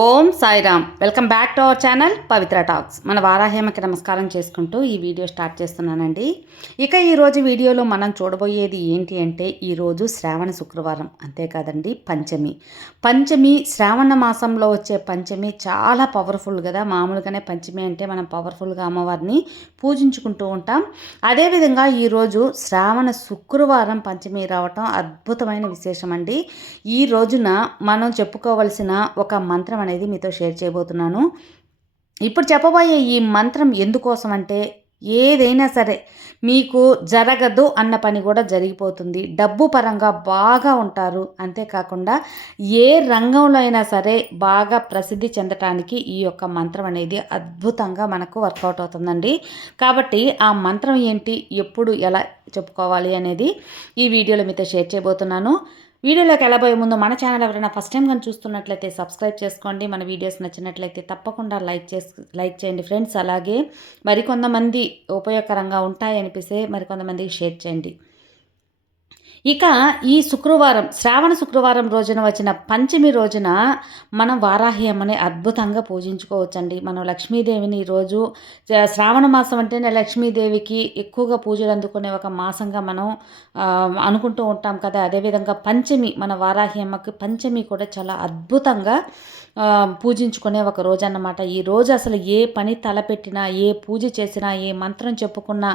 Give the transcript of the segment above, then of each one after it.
Om Sairam. Welcome back to our channel Pavitra talks. మన వారాహేమకి నమస్కారం చేసుకుంటూ ఈ వీడియో స్టార్ట్ చేస్తున్నానండి. ఇక ఈరోజు వీడియోలో మనం చూడబోయేది ఏంటి అంటే ఈరోజు శ్రావణ శుక్రవారం. అంతేకాదండి పంచమి. పంచమి శ్రావణ మాసంలో వచ్చే పంచమి చాలా పవర్ఫుల్ కదా. మామూలుగానే పంచమి అంటే మనం పవర్ఫుల్గా అమ్మవారిని పూజించుకుంటూ ఉంటాం. అదేవిధంగా ఈరోజు శ్రావణ శుక్రవారం పంచమి రావటం అద్భుతమైన విశేషం అండి ఈ రోజున మనం చెప్పుకోవలసిన ఒక మంత్రం అనేది మీతో షేర్ చేయబోతున్నాను. ఇప్పుడు చెప్పబోయే ఈ మంత్రం ఎందుకోసం అంటే ఏదైనా సరే మీకు జరగదు అన్న పని కూడా జరిగిపోతుంది. డబ్బు పరంగా బాగా ఉంటారు అంతేకాకుండా ఏ రంగంలో అయినా సరే బాగా ప్రసిద్ధి చెందటానికి ఈ యొక్క మంత్రం అనేది అద్భుతంగా మనకు వర్కౌట్ అవుతుందండి. కాబట్టి ఆ మంత్రం ఏంటి ఎప్పుడు ఎలా చెప్పుకోవాలి అనేది ఈ వీడియోలో మీతో షేర్ చేయబోతున్నాను. వీడియోలోకి వెళ్ళబోయే ముందు మన ఛానల్ ఎవరైనా ఫస్ట్ టైం కానీ చూస్తున్నట్లయితే సబ్స్క్రైబ్ చేసుకోండి. మన వీడియోస్ నచ్చినట్లయితే తప్పకుండా లైక్ చేసి లైక్ చేయండి ఫ్రెండ్స్ అలాగే మరికొంతమంది ఉపయోగకరంగా ఉంటాయి అనిపిస్తే మరికొంతమందికి షేర్ చేయండి. ఇక ఈ శుక్రవారం శ్రావణ శుక్రవారం రోజున వచ్చిన పంచమి రోజున మనం వారాహి అమ్మని అద్భుతంగా పూజించుకోవచ్చండి. మనం లక్ష్మీదేవిని ఈరోజు శ్రావణ మాసం అంటేనే లక్ష్మీదేవికి ఎక్కువగా పూజలు అందుకునే ఒక మాసంగా మనం అనుకుంటూ ఉంటాం కదా. అదేవిధంగా పంచమి మన వారాహి అమ్మకి పంచమి కూడా చాలా అద్భుతంగా పూజించుకునే ఒక రోజు అన్నమాట ఈ రోజు అసలు ఏ పని తలపెట్టినా ఏ పూజ చేసినా ఏ మంత్రం చెప్పుకున్నా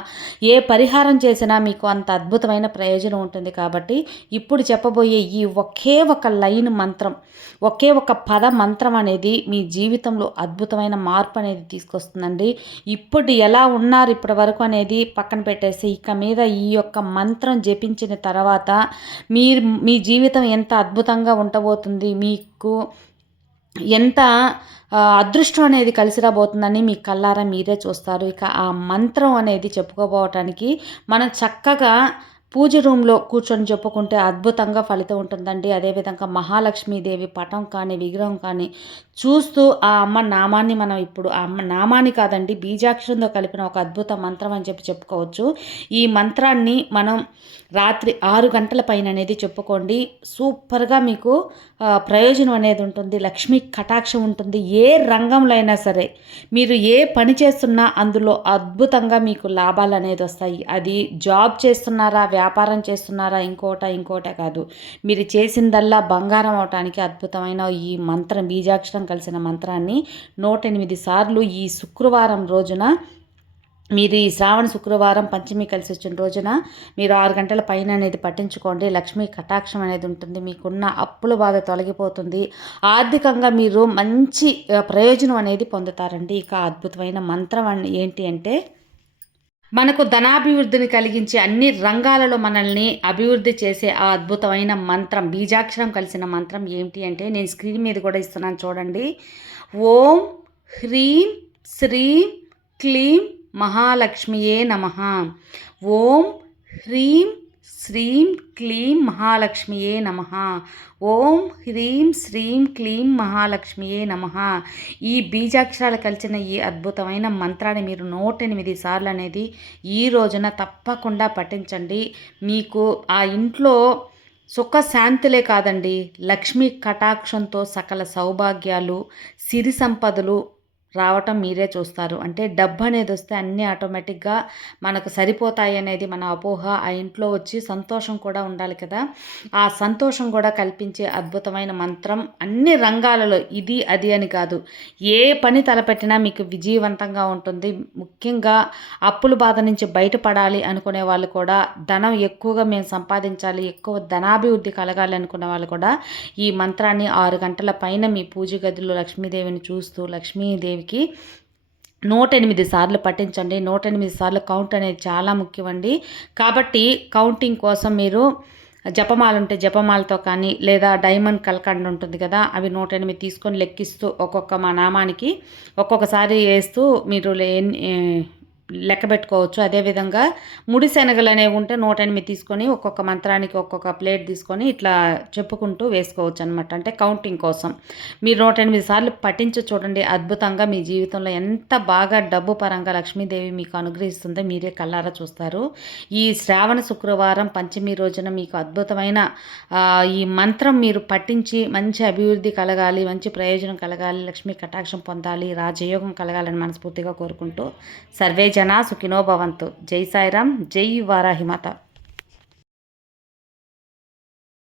ఏ పరిహారం చేసినా మీకు అంత అద్భుతమైన ప్రయోజనం ఉంటుంది. కాబట్టి ఇప్పుడు చెప్పబోయే ఈ ఒకే ఒక లైన్ మంత్రం ఒకే ఒక పద మంత్రం అనేది మీ జీవితంలో అద్భుతమైన మార్పు అనేది తీసుకొస్తుందండి. ఇప్పుడు ఎలా ఉన్నారు ఇప్పటి వరకు అనేది పక్కన పెట్టేసి ఇక మీద ఈ యొక్క మంత్రం జపించిన తర్వాత మీరు మీ జీవితం ఎంత అద్భుతంగా ఉండబోతుంది మీకు ఎంత అదృష్టం అనేది కలిసి రాబోతుందని మీ కళ్ళారా మీరే చూస్తారు. ఇక ఆ మంత్రం అనేది చెప్పుకోబోవటానికి మనం చక్కగా పూజ రూమ్లో కూర్చొని చెప్పుకుంటే అద్భుతంగా ఫలితం ఉంటుందండి. అదేవిధంగా మహాలక్ష్మీదేవి పటం కానీ విగ్రహం కానీ చూస్తూ ఆ అమ్మ నామాన్ని మనం ఇప్పుడు ఆ అమ్మ నామాన్ని కాదండి బీజాక్షరంతో కలిపిన ఒక అద్భుత మంత్రం అని చెప్పి చెప్పుకోవచ్చు. ఈ మంత్రాన్ని మనం రాత్రి ఆరు గంటల పైన అనేది చెప్పుకోండి. సూపర్గా మీకు ప్రయోజనం అనేది ఉంటుంది. లక్ష్మీ కటాక్షం ఉంటుంది. ఏ రంగంలో అయినా సరే మీరు ఏ పని చేస్తున్నా అందులో అద్భుతంగా మీకు లాభాలు అనేది వస్తాయి. అది జాబ్ చేస్తున్నారా వ్యాపారం చేస్తున్నారా? ఇంకోట ఇంకోట కాదు. మీరు చేసిందల్లా బంగారం అవటానికి అద్భుతమైన ఈ మంత్రం బీజాక్షరం కలిసిన మంత్రాన్ని నూట ఎనిమిది సార్లు ఈ శుక్రవారం రోజున మీరు ఈ శ్రావణ శుక్రవారం పంచమి కలిసి వచ్చిన రోజున మీరు ఆరు గంటల పైన అనేది పట్టించుకోండి. లక్ష్మీ కటాక్షం అనేది ఉంటుంది. మీకున్న అప్పుల బాధ తొలగిపోతుంది. ఆర్థికంగా మీరు మంచి ప్రయోజనం అనేది పొందుతారండి. ఇక అద్భుతమైన మంత్రం ఏంటి అంటే మనకు ధనాభివృద్ధిని కలిగించే అన్ని రంగాలలో మనల్ని అభివృద్ధి చేసే ఆ అద్భుతమైన మంత్రం బీజాక్షరం కలిసిన మంత్రం ఏమిటి అంటే నేను స్క్రీన్ మీద కూడా ఇస్తున్నాను చూడండి. ఓం హ్రీం శ్రీం క్లీం మహాలక్ష్మియే నమ. ఓం హ్రీం శ్రీం క్లీం మహాలక్ష్మియే నమ. ఓం హ్రీం శ్రీం క్లీం మహాలక్ష్మియే నమ. ఈ బీజాక్షరాలు కలిసిన ఈ అద్భుతమైన మంత్రాన్ని మీరు నూట ఎనిమిది సార్లు అనేది ఈ రోజున తప్పకుండా పఠించండి. మీకు ఆ ఇంట్లో సుఖశాంతులే కాదండి. లక్ష్మీ కటాక్షంతో సకల సౌభాగ్యాలు సిరి సంపదలు రావటం మీరే చూస్తారు. అంటే డబ్బు అనేది వస్తే అన్నీ ఆటోమేటిక్గా మనకు సరిపోతాయి అనేది మన అపోహ ఆ ఇంట్లో వచ్చి సంతోషం కూడా ఉండాలి కదా. ఆ సంతోషం కూడా కల్పించే అద్భుతమైన మంత్రం అన్ని రంగాలలో ఇది అది అని కాదు. ఏ పని తలపెట్టినా మీకు విజయవంతంగా ఉంటుంది. ముఖ్యంగా అప్పుల బాధ నుంచి బయటపడాలి అనుకునే వాళ్ళు కూడా ధనం ఎక్కువగా మేము సంపాదించాలి ఎక్కువ ధనాభివృద్ధి కలగాలి అనుకునే వాళ్ళు కూడా ఈ మంత్రాన్ని ఆరు గంటల పైన మీ పూజ గదిలో లక్ష్మీదేవిని చూస్తూ లక్ష్మీదేవి దేవికి నూట ఎనిమిది సార్లు పట్టించండి నూట ఎనిమిది సార్లు కౌంట్ అనేది చాలా ముఖ్యమండి. కాబట్టి కౌంటింగ్ కోసం మీరు జపమాల ఉంటే జపమాలతో కానీ లేదా డైమండ్ కలకండ ఉంటుంది కదా అవి నూట ఎనిమిది తీసుకొని లెక్కిస్తూ ఒక్కొక్క మా నామానికి ఒక్కొక్కసారి వేస్తూ మీరు లెక్క పెట్టుకోవచ్చు. అదేవిధంగా ముడి శనగలు అనేవి ఉంటే నూట ఎనిమిది తీసుకొని ఒక్కొక్క మంత్రానికి ఒక్కొక్క ప్లేట్ తీసుకొని ఇట్లా చెప్పుకుంటూ వేసుకోవచ్చు అనమాట అంటే కౌంటింగ్ కోసం. మీరు నూట ఎనిమిది సార్లు పఠించి చూడండి. అద్భుతంగా మీ జీవితంలో ఎంత బాగా డబ్బు పరంగా లక్ష్మీదేవి మీకు అనుగ్రహిస్తుందో మీరే కళ్ళారా చూస్తారు. ఈ శ్రావణ శుక్రవారం పంచమి రోజున మీకు అద్భుతమైన ఈ మంత్రం మీరు పఠించి మంచి అభివృద్ధి కలగాలి మంచి ప్రయోజనం కలగాలి లక్ష్మీ కటాక్షం పొందాలి రాజయోగం కలగాలని మనస్ఫూర్తిగా కోరుకుంటూ సర్వే జనా సుఖినో భవంతు. జై సాయిరామ్ జై వారాహిమాత